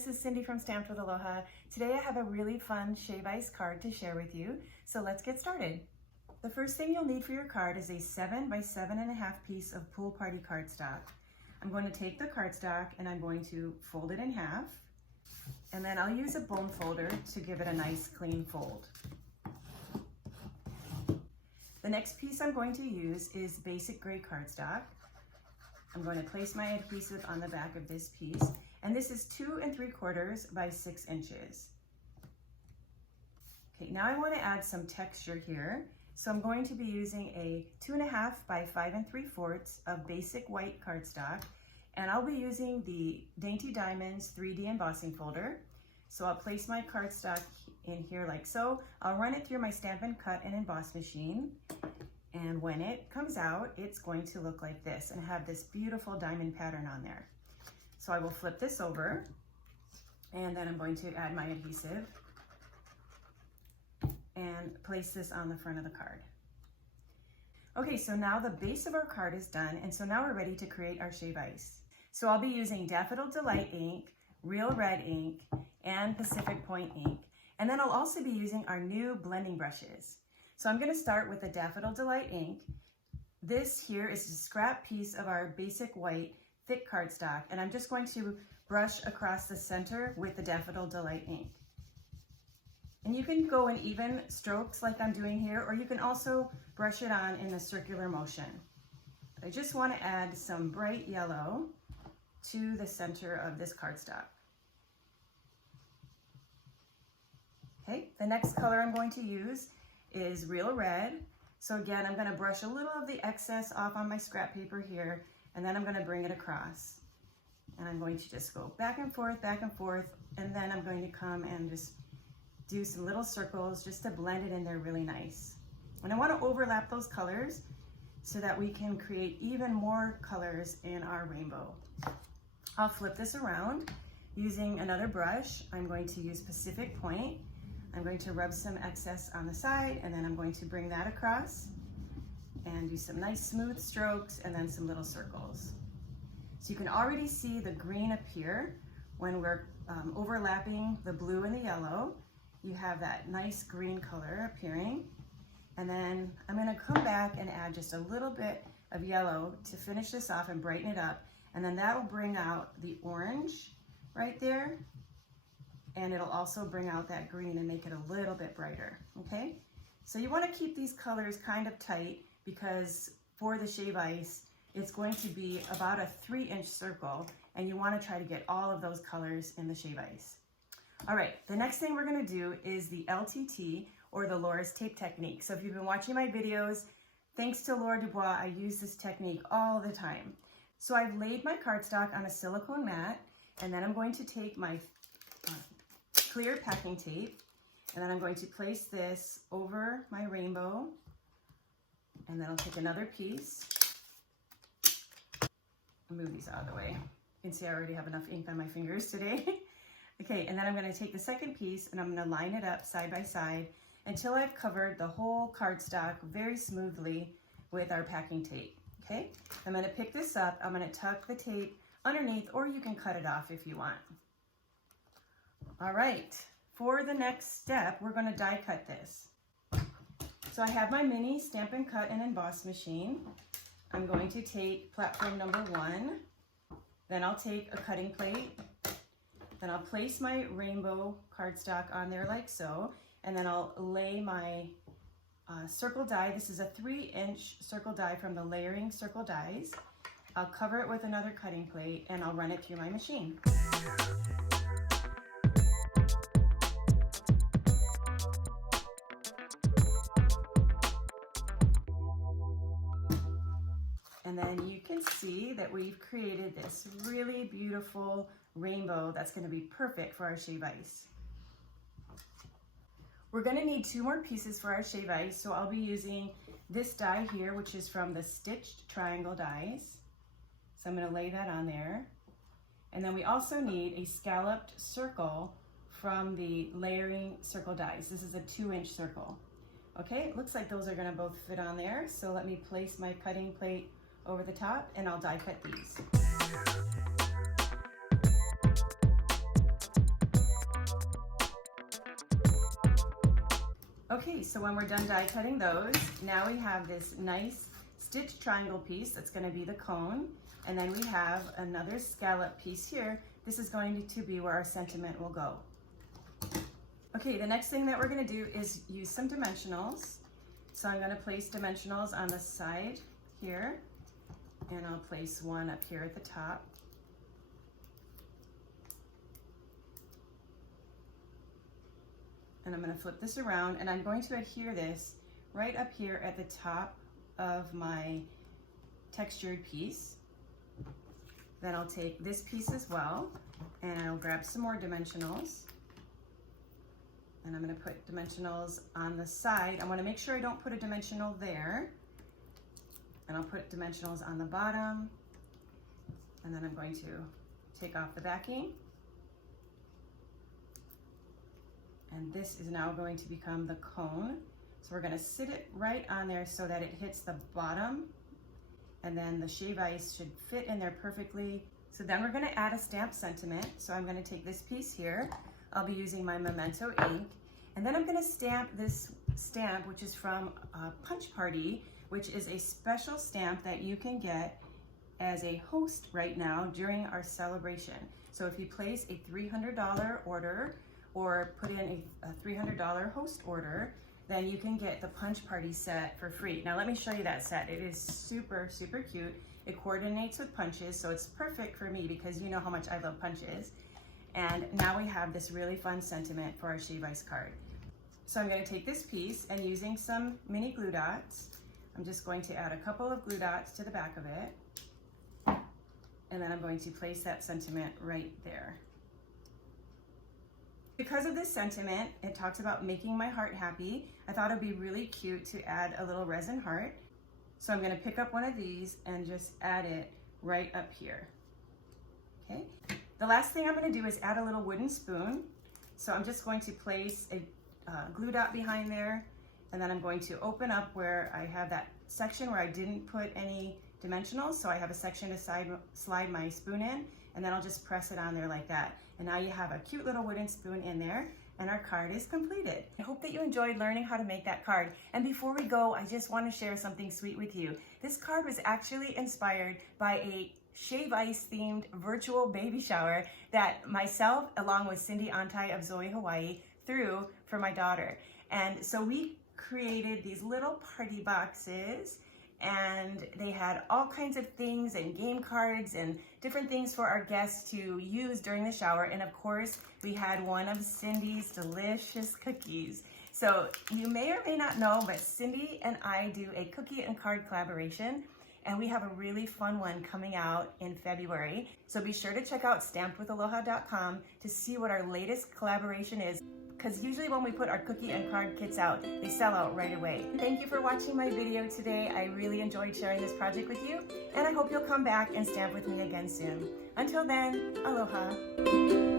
this is Cindy from Stamped with Aloha. Today I have a really fun shave ice card to share with you, so let's get started. The first thing you'll need for your card is a 7 by 7.5 piece of pool party cardstock. I'm going to take the cardstock and I'm going to fold it in half, and then I'll use a bone folder to give it a nice clean fold. The next piece I'm going to use is basic gray cardstock. I'm going to place my adhesive on the back of this piece, and this is 2 3/4 by 6 inches. Okay, now I want to add some texture here, so I'm going to be using a 2.5 by 5 3/4 of basic white cardstock, and I'll be using the Dainty Diamonds 3D embossing folder. So I'll place my cardstock in here like so. I'll run it through my Stampin' Cut and Emboss machine. And when it comes out, it's going to look like this and have this beautiful diamond pattern on there. So I will flip this over, and then I'm going to add my adhesive and place this on the front of the card. Okay, so now the base of our card is done, and so now we're ready to create our shave ice. So I'll be using Daffodil Delight ink, Real Red ink, and Pacific Point ink. And then I'll also be using our new blending brushes. So I'm going to start with the Daffodil Delight ink. This here is a scrap piece of our basic white thick cardstock, and I'm just going to brush across the center with the Daffodil Delight ink. And you can go in even strokes like I'm doing here, or you can also brush it on in a circular motion. I just want to add some bright yellow to the center of this cardstock. Okay, the next color I'm going to use is Real Red. So again, I'm going to brush a little of the excess off on my scrap paper here, and then I'm going to bring it across. And I'm going to just go back and forth, and then I'm going to come and just do some little circles just to blend it in there really nice. And I want to overlap those colors so that we can create even more colors in our rainbow. I'll flip this around using another brush. I'm going to use Pacific Point. I'm going to rub some excess on the side, and then I'm going to bring that across and do some nice smooth strokes and then some little circles. So you can already see the green appear when we're overlapping the blue and the yellow. You have that nice green color appearing. And then I'm going to come back and add just a little bit of yellow to finish this off and brighten it up. And then that will bring out the orange right there. And it'll also bring out that green and make it a little bit brighter, okay? So you want to keep these colors kind of tight, because for the shave ice, it's going to be about a 3-inch circle, and you want to try to get all of those colors in the shave ice. All right, the next thing we're going to do is the LTT, or the Laura's tape technique. So if you've been watching my videos, thanks to Laura Dubois, I use this technique all the time. So I've laid my cardstock on a silicone mat, and then I'm going to take my clear packing tape, and then I'm going to place this over my rainbow, and then I'll take another piece. I'll move these out of the way. You can see I already have enough ink on my fingers today. Okay, and then I'm going to take the second piece and I'm going to line it up side by side until I've covered the whole cardstock very smoothly with our packing tape. Okay, I'm going to pick this up, I'm going to tuck the tape underneath, or you can cut it off if you want. All right, for the next step, we're going to die cut this. So I have my mini Stampin' Cut and Emboss machine. I'm going to take platform number 1, then I'll take a cutting plate, then I'll place my rainbow cardstock on there like so, and then I'll lay my circle die. This is a 3-inch circle die from the Layering Circle Dies. I'll cover it with another cutting plate, and I'll run it through my machine. And then you can see that we've created this really beautiful rainbow that's going to be perfect for our shave ice. We're going to need 2 more pieces for our shave ice, so I'll be using this die here, which is from the Stitched Triangle Dies. So I'm going to lay that on there. And then we also need a scalloped circle from the Layering Circle Dies. This is a 2-inch circle. Okay, it looks like those are going to both fit on there, so let me place my cutting plate over the top, and I'll die cut these. Okay, so when we're done die cutting those, now we have this nice stitched triangle piece that's going to be the cone, and then we have another scallop piece here. This is going to be where our sentiment will go. Okay, the next thing that we're going to do is use some dimensionals. So I'm going to place dimensionals on the side here, and I'll place one up here at the top. And I'm going to flip this around, and I'm going to adhere this right up here at the top of my textured piece. Then I'll take this piece as well, and I'll grab some more dimensionals. And I'm going to put dimensionals on the side. I want to make sure I don't put a dimensional there. And I'll put dimensionals on the bottom. And then I'm going to take off the backing. And this is now going to become the cone. So we're going to sit it right on there so that it hits the bottom. And then the shave ice should fit in there perfectly. So then we're going to add a stamp sentiment. So I'm going to take this piece here. I'll be using my Memento ink. And then I'm going to stamp this stamp, which is from Punch Party, which is a special stamp that you can get as a host right now during our celebration. So if you place a $300 order or put in a $300 host order, then you can get the Punch Party set for free. Now let me show you that set. It is super, super cute. It coordinates with punches, so it's perfect for me because you know how much I love punches. And now we have this really fun sentiment for our shave ice card. So I'm going to take this piece, and using some mini glue dots, I'm just going to add a couple of glue dots to the back of it. And then I'm going to place that sentiment right there. Because of this sentiment, it talks about making my heart happy. I thought it'd be really cute to add a little resin heart. So I'm going to pick up one of these and just add it right up here. Okay. The last thing I'm going to do is add a little wooden spoon. So I'm just going to place a glue dot behind there, and then I'm going to open up where I have that section where I didn't put any dimensionals. So I have a section to slide my spoon in, and then I'll just press it on there like that. And now you have a cute little wooden spoon in there, and our card is completed. I hope that you enjoyed learning how to make that card. And before we go, I just want to share something sweet with you. This card was actually inspired by a shave ice themed virtual baby shower that myself, along with Cindy Antai of Zoe Hawaii, threw for my daughter. And so we created these little party boxes, and they had all kinds of things and game cards and different things for our guests to use during the shower. And of course, we had one of Cindy's delicious cookies. So you may or may not know, but Cindy and I do a cookie and card collaboration, and we have a really fun one coming out in February. So be sure to check out stampedwithaloha.com to see what our latest collaboration is, because usually when we put our cookie and card kits out, they sell out right away. Thank you for watching my video today. I really enjoyed sharing this project with you, and I hope you'll come back and stamp with me again soon. Until then, aloha.